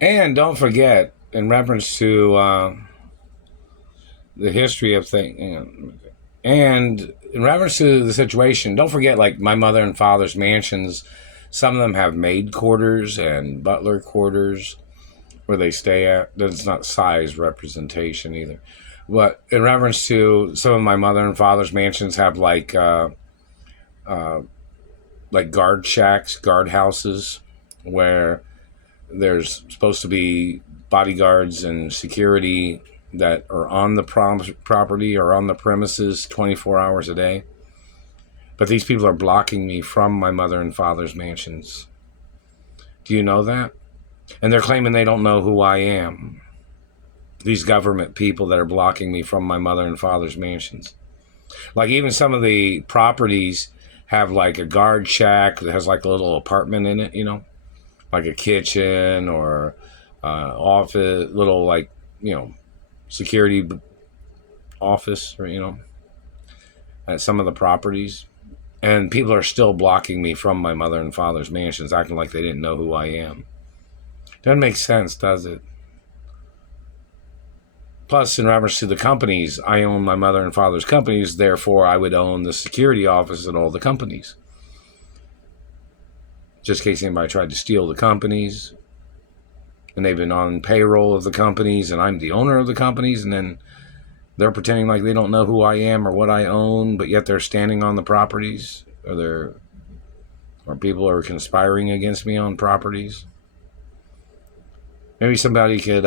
And don't forget, in reference to the history of things, and in reference to the situation, don't forget, like my mother and father's mansions, some of them have maid quarters and butler quarters where they stay at. That's not size representation either. But in reference to some of my mother and father's mansions have like guard shacks, guard houses, where there's supposed to be bodyguards and security that are on the property or on the premises 24 hours a day. But these people are blocking me from my mother and father's mansions. Do you know that? And they're claiming they don't know who I am. These government people that are blocking me from my mother and father's mansions. Like even some of the properties have like a guard shack that has like a little apartment in it, like a kitchen or office, little like, security office, or, at some of the properties. And people are still blocking me from my mother and father's mansions, acting like they didn't know who I am. Doesn't make sense, does it? Plus, in reference to the companies, I own my mother and father's companies, therefore I would own the security office at all the companies. Just in case anybody tried to steal the companies, and they've been on payroll of the companies, and I'm the owner of the companies, and then they're pretending like they don't know who I am or what I own, but yet they're standing on the properties, or people are conspiring against me on properties. Maybe somebody could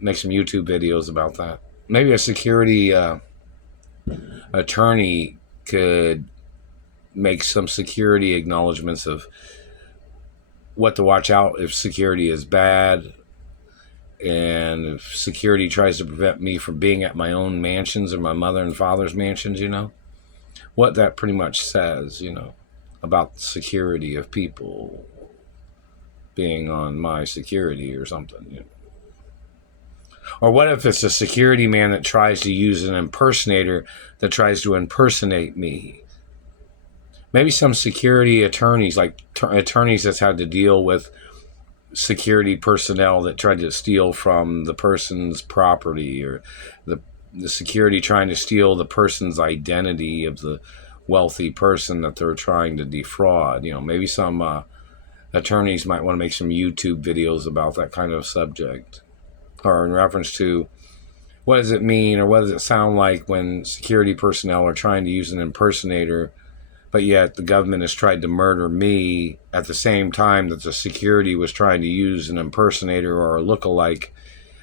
make some YouTube videos about that. Maybe a security attorney could make some security acknowledgments of what to watch out if security is bad, and if security tries to prevent me from being at my own mansions or my mother and father's mansions, what that pretty much says, about the security of people being on my security or something. Or what if it's a security man that tries to use an impersonator that tries to impersonate me? Maybe some security attorneys, like attorneys that's had to deal with security personnel that tried to steal from the person's property, or the security trying to steal the person's identity of the wealthy person that they're trying to defraud. Maybe some attorneys might want to make some YouTube videos about that kind of subject, or in reference to what does it mean or what does it sound like when security personnel are trying to use an impersonator, but yet the government has tried to murder me at the same time that the security was trying to use an impersonator or a lookalike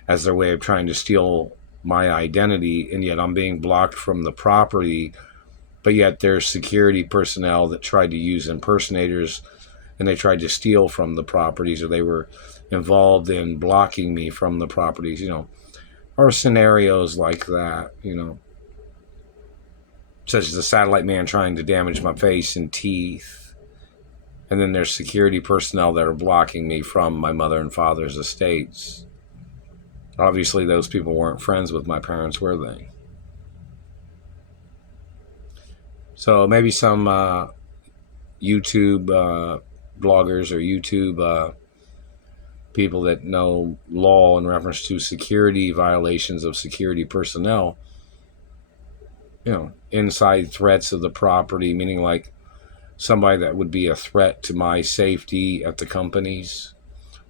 as their way of trying to steal my identity, and yet I'm being blocked from the property, but yet there's security personnel that tried to use impersonators and they tried to steal from the properties, or they were involved in blocking me from the properties, or scenarios like that, such as the satellite man trying to damage my face and teeth. And then there's security personnel that are blocking me from my mother and father's estates. Obviously, those people weren't friends with my parents, were they? So maybe some YouTube bloggers or YouTube people that know law in reference to security violations of security personnel, inside threats of the property, meaning like somebody that would be a threat to my safety at the companies,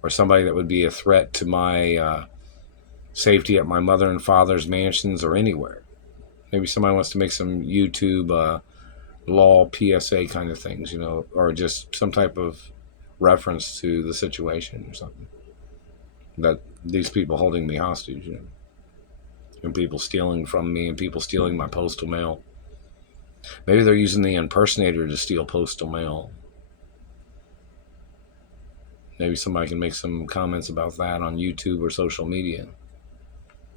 or somebody that would be a threat to my safety at my mother and father's mansions or anywhere. Maybe somebody wants to make some YouTube law PSA kind of things, or just some type of reference to the situation or something. That these people holding me hostage, and people stealing from me, and people stealing my postal mail. Maybe they're using the impersonator to steal postal mail. Maybe somebody can make some comments about that on YouTube or social media.